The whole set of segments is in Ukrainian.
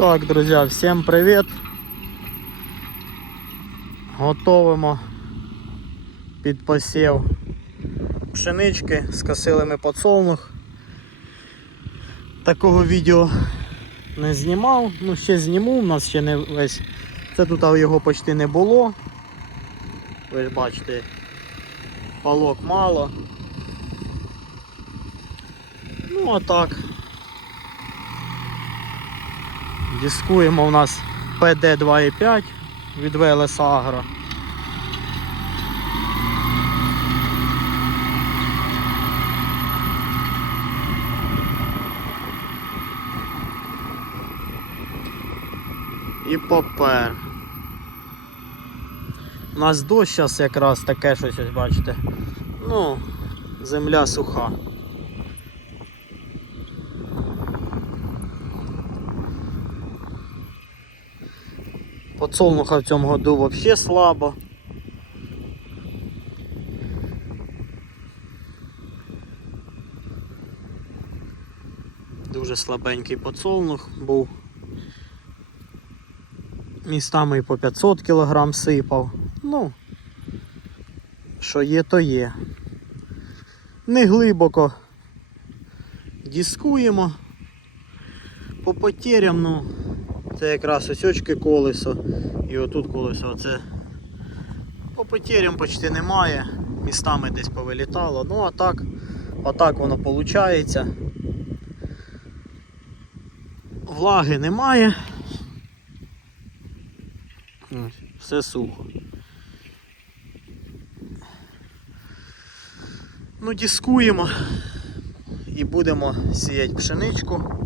Так, друзі, всім привіт. Готовимо під посів пшенички, скосили ми подсолнух. Такого відео не знімав, ну ще зніму, у нас ще не весь. Це тут його почти не було. Ви ж бачите, палок мало. Ну а так. Дискуємо у нас PD 2.5 від VLS Agro. І попер. У нас дощ зараз якраз таке щось ось бачите. Ну, земля суха. Подсолнуха в цьому году взагалі слабо. Дуже слабенький подсолнух був. Містами і по 500 кг сипав. Ну, що є, то є. Не глибоко дискуємо. По потерям, ну, це якраз ось очки колесо і отут колесо. Оце по потерям почти немає. Містами десь повилітало. Ну а так, отак воно виходить. Влаги немає. Все сухо. Ну, дискуємо і будемо сіяти пшеничку.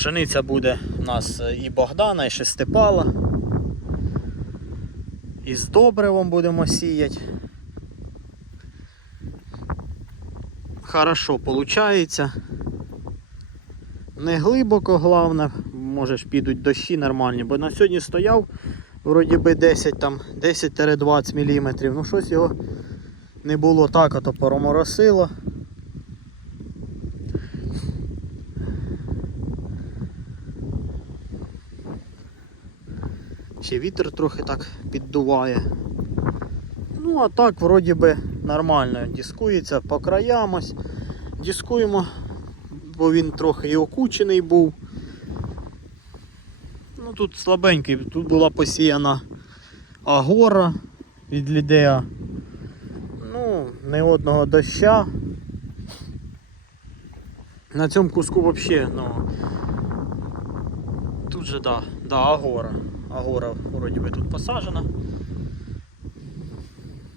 Пшениця буде у нас і Богдана, і шестипала. І з добривом будемо сіяти. Хорошо виходить. Не глибоко, головне, може підуть дощі нормальні, бо на сьогодні стояв вроді би 10 там 10-20 мм. Ну щось його не було так, а то проморосило. Ще вітер трохи так піддуває. Ну а так вроді би нормально дискується по краям ось. Дискуємо, бо він трохи і окучений був. Ну тут слабенький, тут була посіяна агора від Лідея. Ну, не одного доща. На цьому куску взагалі, ну тут же да, да, агора. Агора вроді би тут посаджена.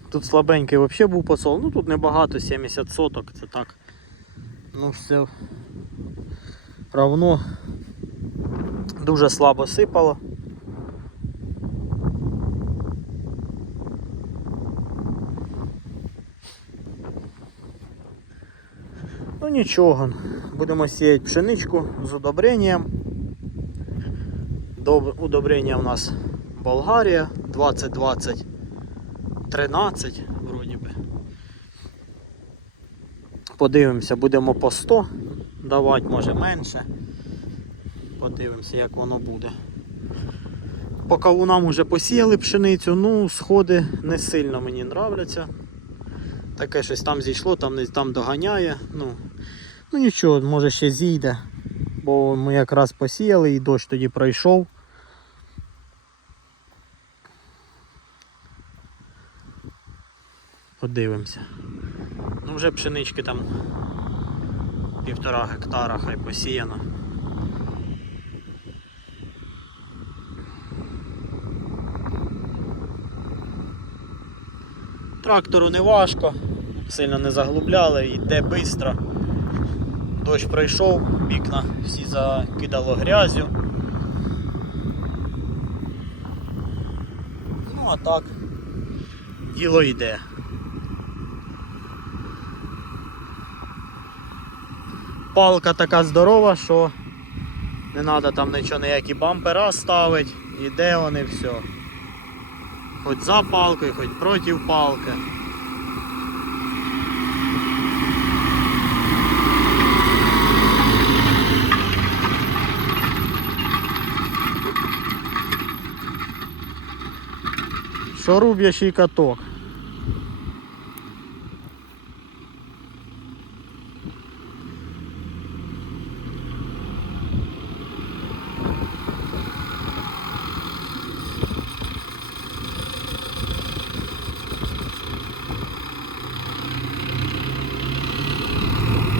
Тут слабенький взагалі був посол, ну тут небагато, 70 соток, це так. Ну все равно дуже слабо сипало. Ну нічого, будемо сіяти пшеничку з удобренням. Доб- Удобрення у нас Болгарія 2020 13 вроді би. Подивимося, будемо по 100 давати, може менше. Подивимося, як воно буде. По кавунам вже посіяли пшеницю, ну сходи не сильно мені нравляться. Таке щось там зійшло, там там доганяє. Ну, ну нічого, може ще зійде. Бо ми якраз посіяли і дощ тоді пройшов. Подивимося. Ну вже пшенички там півтора гектара хай посіяно. Трактору не важко, сильно не заглубляли, йде швидко. Дощ пройшов, вікна всі закидало грязю. Ну а так, діло йде. палка така здорова, що не треба там нічого ніякі бампера ставити, іде вони все. Хоч за палкою, хоч проти палки. Шоруб'ящий каток.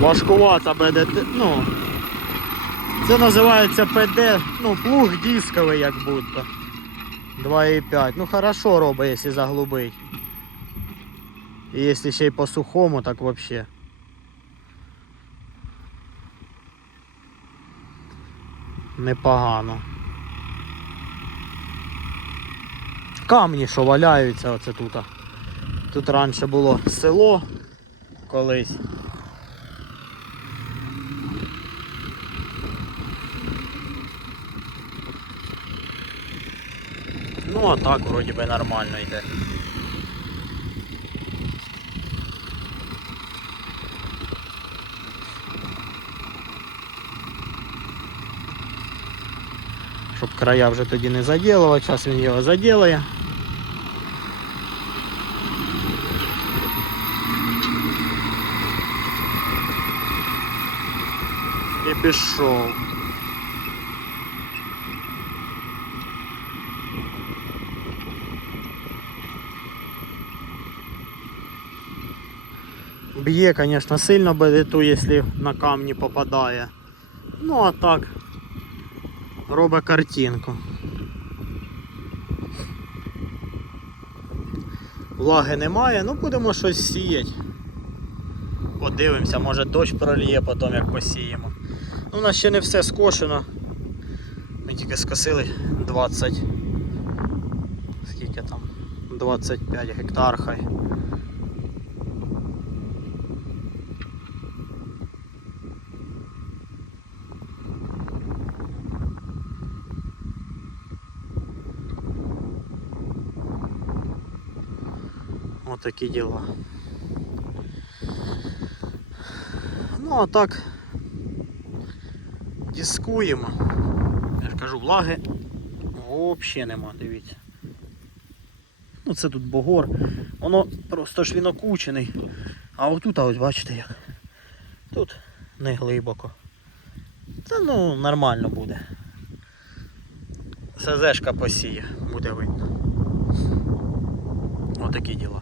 Важкувата БДТ, ну, це називається ПД, ну, плуг дисковий як будто. 2,5. Ну хорошо робить, якщо заглубить. І якщо ще й по сухому, так вообще. Непогано. Камні, що валяються оце тут. Тут раніше було село колись. Ну а так вроді би нормально йде. Щоб края вже тоді не заділувати, зараз він його заділає. І пішов. Б'є, звісно, сильно БДТу, якщо на камні попадає. Ну а так робить картинку. Влаги немає, ну будемо щось сіяти. Подивимося, може дощ проліє потім як посіємо. Ну, у нас ще не все скошено. Ми тільки скосили 20. Скільки там? 25 гектар хай. Отакі діла. Ну а так дискуємо. Я ж кажу, влаги взагалі нема, дивіться. Ну це тут бугор. Воно просто ж він окучений. А отут, а ось бачите як. Тут не глибоко. Це ну нормально буде. СЗшка посіє, буде видно. Отакі діла.